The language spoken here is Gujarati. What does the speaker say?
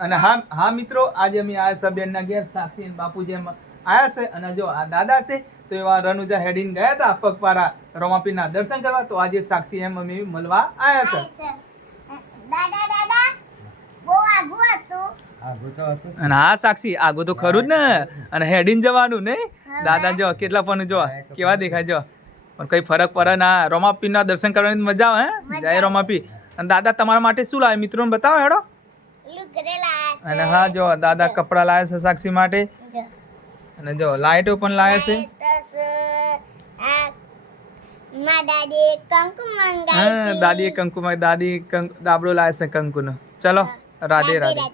અને હા મિત્રો, આજે અમે આયા છે બેનના ઘેર, સાક્ષી અને બાપુજી એમ આયા છે. અને જો આ દાદા છે તો એવા રનુજા હેડીને ગયા હતા પગપાળા રમાપીરના દર્શન કરવા. તો આજે સાક્ષી એમ અમે મળવા આયા છે. અને હા સાક્ષી, આગું તો ખરું જ ને. અને હેડીને જવાનું ને દાદા, જો કેટલા પણ જો કેવા દેખાય, જો પણ કઈ ફરક પડે ના. રોમાપીરના દર્શન કરવાની મજા આવે. હે જય રોમાપી. અને દાદા તમારા માટે શું લાવે મિત્રોને બતાવો હેડો. અને હા જો દાદા કપડા લાવે છે સાક્ષી માટે. અને જો લાઈટો પણ લાવે છે. દાદીએ કંકુ દાબડો લાવે છે કંકુનો. ચલો રાધે રાધે.